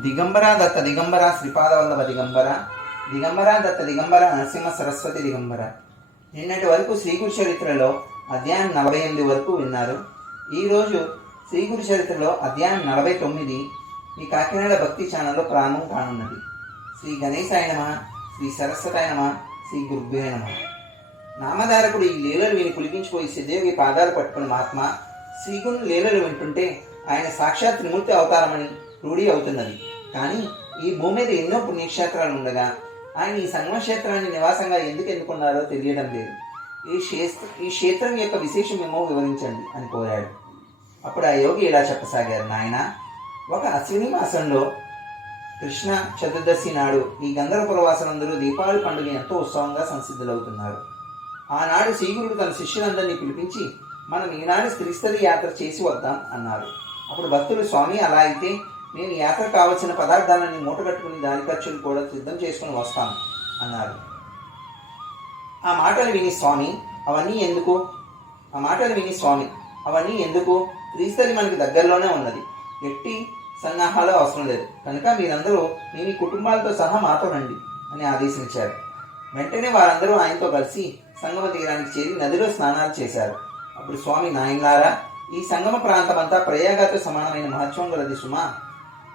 దిగంబర దత్త దిగంబర శ్రీపాదవల్లభ దిగంబర దిగంబర దత్త దిగంబర నరసింహ సరస్వతి దిగంబర నిన్నటి వరకు శ్రీగురు చరిత్రలో అధ్యాయం నలభై ఎనిమిది వరకు విన్నారు. ఈరోజు శ్రీగురు చరిత్రలో అధ్యాయం నలభై తొమ్మిది మీ కాకినాడ భక్తి ఛానల్లో ప్రారంభం కానున్నది. శ్రీ గణేశాయ నమ శ్రీ సరస్వతాయ నమ శ్రీ గురుభ్యే నమ. నామధారకుడు ఈ లీలలు విని పులిపించిపోయి సిద్ధయోగి పాదాలు పట్టుకున్న మహాత్మ శ్రీగురుని లీలలు వింటుంటే ఆయన సాక్షాత్ త్రిమూర్తి అవతారమని రూఢి అవుతున్నది. కానీ ఈ భూమి మీద ఎన్నో పుణ్యక్షేత్రాలు ఉండగా ఆయన ఈ సంగమక్షేత్రాన్ని నివాసంగా ఎందుకు ఎన్నుకున్నారో తెలియడం లేదు. ఈ క్షేత్ర ఈ క్షేత్రం యొక్క విశేషమేమో వివరించండి అని కోరాడు. అప్పుడు ఆ యోగి ఇలా చెప్పసాగారు నాయన ఒక అశ్విని మాసంలో కృష్ణ చతుర్దశి నాడు ఈ గంధర్వపుర వాసులందరూ దీపావళి పండుగ ఎంతో ఉత్సవంగా సంసిద్ధులవుతున్నారు. ఆనాడు శ్రీగురుడు తన శిష్యులందరినీ పిలిపించి మనం ఈనాడు స్త్రీస్థలి యాత్ర చేసి వద్దాం అన్నారు. అప్పుడు భక్తులు స్వామి అలా అయితే నేను యాత్ర కావలసిన పదార్థాలని మూటగట్టుకుని దాని ఖర్చులు కూడా సిద్ధం చేసుకుని వస్తాను అన్నారు. ఆ మాటలు విని స్వామి అవన్నీ ఎందుకు? ఆ మాటలు విని స్వామి అవన్నీ ఎందుకు? శ్రీస్థలి మనకి దగ్గరలోనే ఉన్నది. ఎట్టి సన్నాహాలు అవసరం లేదు. కనుక మీరందరూ మీ మీ కుటుంబాలతో సహా మాతో రండి అని ఆదేశించారు. వెంటనే వారందరూ ఆయనతో కలిసి సంగమ తీరానికి చేరి నదిలో స్నానాలు చేశారు. అప్పుడు స్వామి నాయన్లారా ఈ సంగమ ప్రాంతమంతా ప్రయాగతో సమానమైన మహత్వం గలది సుమా.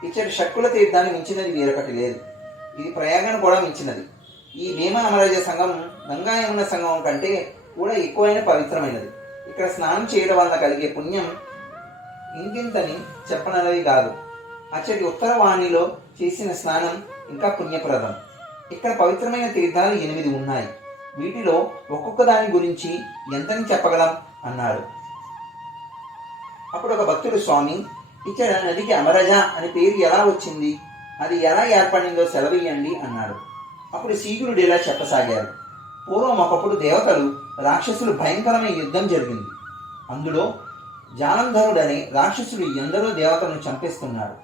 ఇచ్చటి షక్కుల తీర్థాన్ని మించినది వేరొకటి లేదు. ఇది ప్రయాగను కూడా మించినది. ఈ భీమ అమరాజ సంఘం గంగా యమున కంటే కూడా ఎక్కువైన పవిత్రమైనది. ఇక్కడ స్నానం చేయడం వల్ల కలిగే పుణ్యం ఇంతింతని చెప్పనవి కాదు. అచ్చటి ఉత్తరవాణిలో చేసిన స్నానం ఇంకా పుణ్యప్రదం. ఇక్కడ పవిత్రమైన తీర్థాలు ఎనిమిది ఉన్నాయి. వీటిలో ఒక్కొక్క దాని గురించి ఎంతని చెప్పగలం? అన్నాడు. అప్పుడు ఒక భక్తుడు స్వామి ఇక్కడ నదికి అమరజ అనే పేరు ఎలా వచ్చింది? అది ఎలా ఏర్పడిందో సెలవియండి అన్నాడు. అప్పుడు శీఘ్రుడు ఇలా చెప్పసాగారు పూర్వం ఒకప్పుడు దేవతలు రాక్షసులు భయంకరమైన యుద్ధం జరిగింది. అందులో జాలంధరుడనే రాక్షసులు ఎందరో దేవతలను చంపేస్తున్నాడు.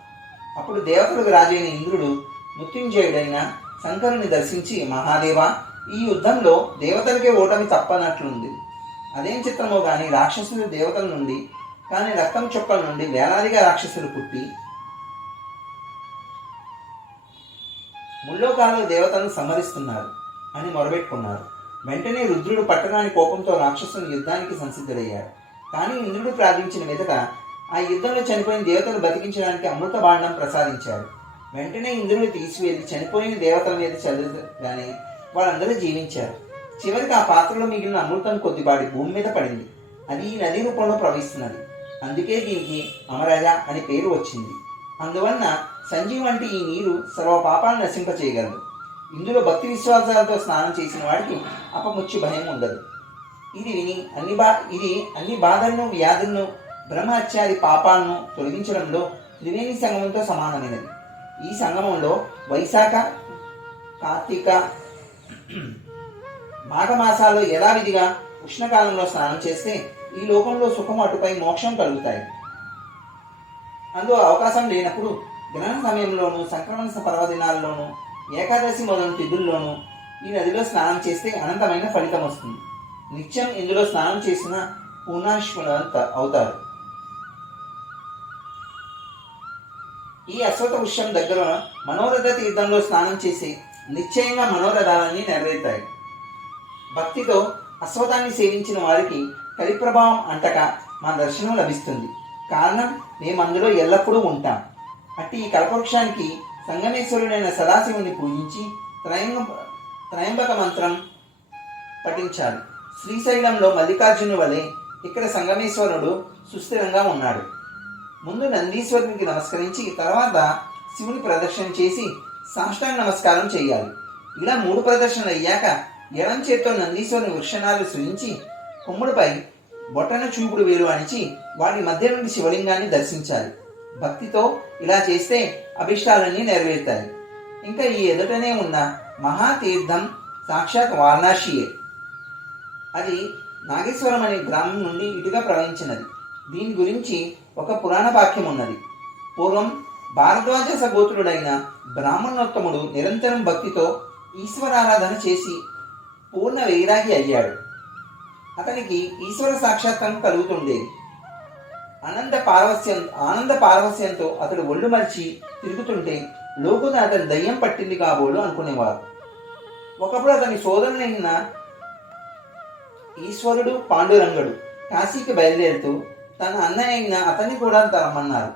అప్పుడు దేవతలకు రాజైన ఇంద్రుడు మృత్యుంజయుడైన శంకరుని దర్శించి మహాదేవ ఈ యుద్ధంలో దేవతలకే ఓటమి తప్పనట్లుంది. అదేం చిత్రమో కానీ రాక్షసులు దేవతల నుండి కానీ రక్తం చొక్కల నుండి వేలాదిగా రాక్షసులు పుట్టి ముల్లోకాలలో దేవతలను సంహరిస్తున్నారు అని మొరబెట్టుకున్నారు వెంటనే రుద్రుడు పట్టరాని కోపంతో రాక్షసుని యుద్ధానికి సంసిద్ధుడయ్యాడు. కానీ ఇంద్రుడు ప్రార్థించిన మీదట ఆ యుద్ధంలో చనిపోయిన దేవతను బతికించడానికి అమృత బాండం ప్రసాదించాడు వెంటనే ఇంద్రుడు తీసివెళ్ళి చనిపోయిన దేవతల మీద చదువుగానే వాళ్ళందరూ జీవించారు. చివరికి ఆ పాత్రలో మిగిలిన అమృతం కొద్దిపాటి భూమి మీద పడింది. అది ఈ నది రూపంలో ప్రవహిస్తున్నది. అందుకే దీనికి అమరజ అనే పేరు వచ్చింది. అందువలన సంజీవ్ వంటి ఈ నీరు సర్వ పాపాలను నశింపచేయగలదు. ఇందులో భక్తి విశ్వాసాలతో స్నానం చేసిన వాడికి అపముచ్చి భయం ఉండదు. ఇది విని అన్ని బా ఇది అన్ని బాధలను వ్యాధులను బ్రహ్మహత్యాది పాపాలను తొలగించడంలో త్రివేణి సంగమంతో సమానమైనది. ఈ సంగమంలో వైశాఖ కార్తీక మాఘమాసాల్లో యథావిధిగా ఉష్ణకాలంలో స్నానం చేస్తే ఈ లోకంలో సుఖం అటుపై మోక్షం కలుగుతాయి. అందులో అవకాశం లేనప్పుడు గ్రహణ సమయంలోనూ సంక్రమణ పర్వదినాల్లోనూ ఏకాదశి మొదలు తిథుల్లోనూ ఈ నదిలో స్నానం చేస్తే అనంతమైన ఫలితం వస్తుంది. నిత్యం ఇందులో స్నానం చేసిన పూర్ణాశ్వంత అవుతారు. ఈ అశ్వత వృక్షం దగ్గర మనోరథ తీర్థంలో స్నానం చేసి నిశ్చయంగా మనోరథాలన్నీ నెరవేరుతాయి. భక్తితో అశ్వతాన్ని సేవించిన వారికి కలిప్రభావం అంటక మన మా దర్శనం లభిస్తుంది. కారణం మేము అందులో ఎల్లప్పుడూ ఉంటాం. అట్టి ఈ కల్పవృక్షానికి సంగమేశ్వరుడైన సదాశివుని పూజించి త్రయంగ త్రయంబక మంత్రం పఠించాలి. శ్రీశైలంలో మల్లికార్జును వలె ఇక్కడ సంగమేశ్వరుడు సుస్థిరంగా ఉన్నాడు. ముందు నందీశ్వరునికి నమస్కరించి తర్వాత శివుని ప్రదర్శన చేసి సాష్టాంగ నమస్కారం చేయాలి. ఇలా మూడు ప్రదర్శనలు అయ్యాక ఎడం చేత్తో నందీశ్వరుని వృక్షణాలు సృజించి కొమ్ముడిపై బొటన చూపుడు వేలు అణిచి వాటి మధ్య నుండి శివలింగాన్ని దర్శించాలి. భక్తితో ఇలా చేస్తే అభిష్టాలన్నీ నెరవేరుతాయి. ఇంకా ఈ ఎదుటనే ఉన్న మహాతీర్థం సాక్షాత్ వారణాసియే. అది నాగేశ్వరం అనే గ్రామం నుండి ఇటుగా ప్రవహించినది. దీని గురించి ఒక పురాణ వాక్యం ఉన్నది. పూర్వం భారద్వాజ సగోత్రుడైన బ్రాహ్మణోత్తముడు నిరంతరం భక్తితో ఈశ్వరారాధన చేసి పూర్ణ వైరాగి అయ్యాడు. అతనికి ఈశ్వర సాక్షాత్కారం కలుగుతుండేది. ఆనంద పారవస్యం ఆనంద పారవస్యంతో అతడు ఒళ్ళు మరిచి తిరుగుతుంటే లోకున అతని దయ్యం పట్టింది కాబోలు అనుకునేవారు. ఒకప్పుడు అతని సోదరునైన ఈశ్వరుడు పాండురంగడు కాశీకి బయలుదేరుతూ తన అన్నయ్య అతన్ని కూడా తరమన్నారు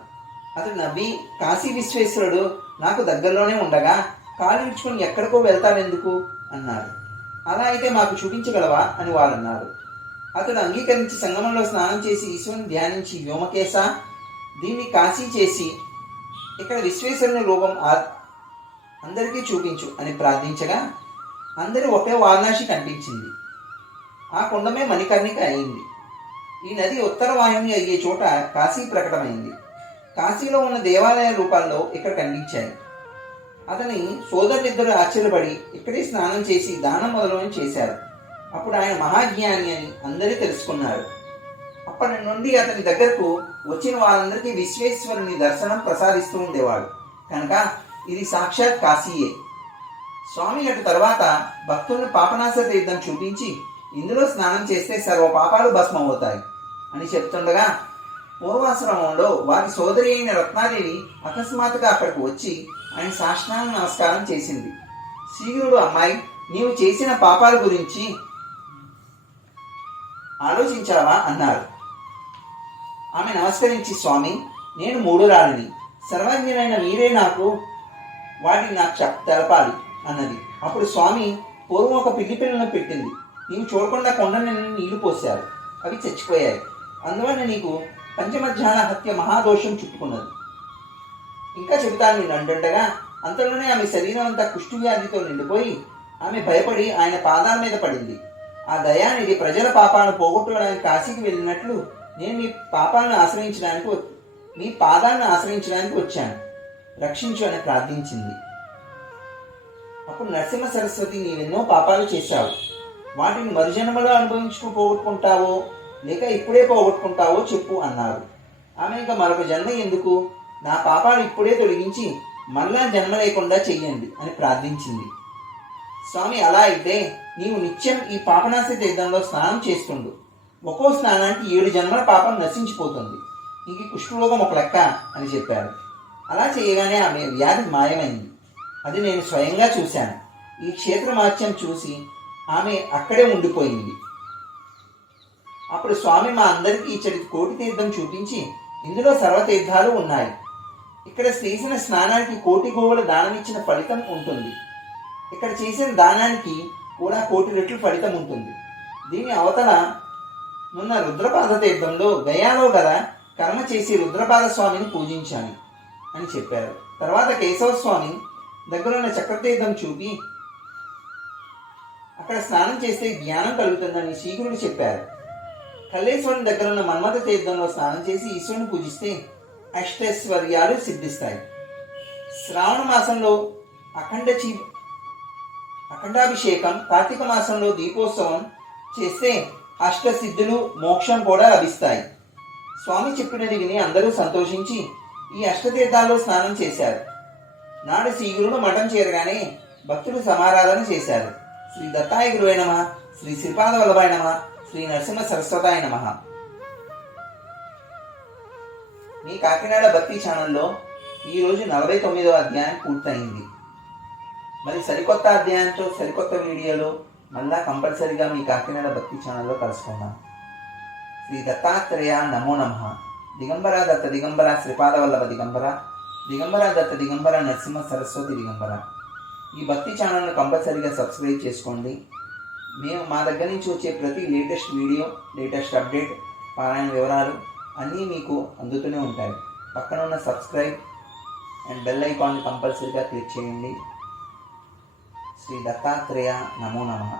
అతడు నవ్వి కాశీ విశ్వేశ్వరుడు నాకు దగ్గరలోనే ఉండగా కాలు ఇడ్చుకుని ఎక్కడికో వెళ్తాడెందుకు అన్నారు. అలా అయితే మాకు చూపించగలవా? అని వారు అన్నారు అతడు అంగీకరించి సంగమంలో స్నానం చేసి ఈశ్వరుని ధ్యానించి వ్యోమకేశ దీన్ని కాశీ చేసి ఇక్కడ విశ్వేశ్వరుని రూపం ఆ- అందరికీ చూపించు అని ప్రార్థించగా అందరూ ఒకే వారణాసి కనిపించింది. ఆ కుండమే మణికర్ణిక అయింది. ఈ నది ఉత్తర వాహిని అయ్యే చోట కాశీ ప్రకటమైంది. కాశీలో ఉన్న దేవాలయ రూపాల్లో ఇక్కడ కనిపించాయి. అతని సోదరులిద్దరు ఆశ్చర్యపడి ఇక్కడే స్నానం చేసి దానం మొదలు చేశారు. అప్పుడు ఆయన మహాజ్ఞాని అని అందరూ తెలుసుకున్నారు. అప్పటి నుండి అతని దగ్గరకు వచ్చిన వాళ్ళందరికీ విశ్వేశ్వరుని దర్శనం ప్రసాదిస్తూ ఉండేవాడు. కనుక ఇది సాక్షాత్ కాశీయే. స్వామి అటు తర్వాత భక్తులను పాపనాశ తీర్థం చూపించి ఇందులో స్నానం చేస్తే సర్వ పాపాలు భస్మం అవుతాయి అని చెప్తుండగా పూర్వాశ్రమంలో వారి సోదరి అయిన రత్నాదేవి అకస్మాత్తుగా అక్కడికి వచ్చి ఆయన సాష్టాంగ నమస్కారం చేసింది. శ్రీగురుడు అమ్మాయి నీవు చేసిన పాపాల గురించి ఆలోచించావా? అన్నారు ఆమె నమస్కరించి స్వామి నేను మూడు రాలిని సర్వజ్ఞులైన మీరే నాకు వాటిని నాకు చెప్ తెలపాలి అన్నది. అప్పుడు స్వామి పూర్వం ఒక పిల్లి పిల్లలను పెట్టింది. నీవు చూడకుండా కొండని నీళ్ళు పోశారు. అవి చచ్చిపోయాయి. అందువల్ల నీకు పంచమధ్యాహ్న హత్య మహాదోషం చుట్టుకున్నది. ఇంకా చెబుతాను నేను అంటుండగా అంతలోనే ఆమె శరీరం అంతా కుష్ఠువ్యాధితో నిండిపోయి ఆమె భయపడి ఆయన పాదాల మీద పడింది. ఆ దయానిధి ప్రజల పాపాలను పోగొట్టుకోవడానికి కాశీకి వెళ్ళినట్లు నేను మీ పాపాలను ఆశ్రయించడానికి మీ పాదాలను ఆశ్రయించడానికి వచ్చాను. రక్షించు అని ప్రార్థించింది. అప్పుడు నరసింహ సరస్వతి నీవెన్నో పాపాలు చేశావు. వాటిని మరుజన్మలో అనుభవించుకు పోగొట్టుకుంటావో లేక ఇప్పుడే పోగొట్టుకుంటావో చెప్పు అన్నారు ఆమె ఇంకా మరొక జన్మ ఎందుకు? నా పాపాలు ఇప్పుడే తొలగించి మళ్ళా జన్మ లేకుండా చెయ్యండి అని ప్రార్థించింది. స్వామి అలా అయితే నీవు నిత్యం ఈ పాపనాశ తీర్థంలో స్నానం చేస్తుండు. ఒక్కో స్నానానికి ఏడు జన్మల పాపం నశించిపోతుంది. ఇంక ఈ కుష్ఠరోగం ఒక లెక్క అని చెప్పారు అలా చేయగానే ఆమె వ్యాధి మాయమైంది. అది నేను స్వయంగా చూశాను. ఈ క్షేత్రమాత్యం చూసి ఆమె అక్కడే ఉండిపోయింది. అప్పుడు స్వామి మా అందరికీ ఇచ్చటి కోటి తీర్థం చూపించి ఇందులో సర్వతీర్థాలు ఉన్నాయి. ఇక్కడ చేసిన స్నానానికి కోటి గోవుల దానమిచ్చిన ఫలితం ఉంటుంది. ఇక్కడ చేసిన దానానికి కూడా కోటి రెట్లు ఫలితం ఉంటుంది. దీని అవతల ఉన్న రుద్రపాద తీర్థంలో గయాలో గల కర్మ చేసి రుద్రపాద స్వామిని పూజించాను అని చెప్పారు. తర్వాత కేశవ స్వామి దగ్గరున్న చక్రతీర్థం చూపి అక్కడ స్నానం చేస్తే జ్ఞానం కలుగుతుందని శీఘ్రుడు చెప్పారు. కల్లేశ్వరుని దగ్గర ఉన్న మన్మథ తీర్థంలో స్నానం చేసి ఈశ్వరుని పూజిస్తే అష్టైశ్వర్యాలు సిద్ధిస్తాయి. శ్రావణ మాసంలో అఖండ చీ అఖండాభిషేకం కార్తీక మాసంలో దీపోత్సవం చేస్తే అష్టసిద్ధులు మోక్షం కూడా లభిస్తాయి. స్వామి చెప్పినది విని అందరూ సంతోషించి ఈ అష్టతీర్థాల్లో స్నానం చేశారు. నాడు శ్రీగురును మఠం చేరగానే భక్తులు సమారాధన చేశారు. శ్రీ దత్తాయ గురువై నమ శ్రీ శ్రీపాద వల్లభాయ నమ శ్రీ నరసింహ సరస్వతాయ నమ. మీ కాకినాడ భక్తి ఛానల్లో ఈరోజు నలభై తొమ్మిదవ అధ్యాయం పూర్తయింది. మరి సరికొత్త అధ్యాయంతో సరికొత్త వీడియోలో మళ్ళా కంపల్సరీగా మీ కాకినాడ భక్తి ఛానల్లో కలుసుకుందాం. శ్రీ దత్తాత్రేయ నమో నమ. దిగంబర దత్త దిగంబర శ్రీపాద వల్లభ దిగంబర దిగంబర దత్త దిగంబర నరసింహ సరస్వతి దిగంబర. ఈ భక్తి ఛానల్ను కంపల్సరీగా సబ్స్క్రైబ్ చేసుకోండి. మేము మా దగ్గర నుంచి వచ్చే ప్రతి లేటెస్ట్ వీడియో లేటెస్ట్ అప్డేట్ పారాయణ వివరాలు అన్నీ మీకు అందుతూనే ఉంటాయి. పక్కన ఉన్న సబ్స్క్రైబ్ అండ్ బెల్ ఐకాన్ కంపల్సరీగా క్లిక్ చేయండి. శ్రీ దత్తాత్రేయ నమో నమః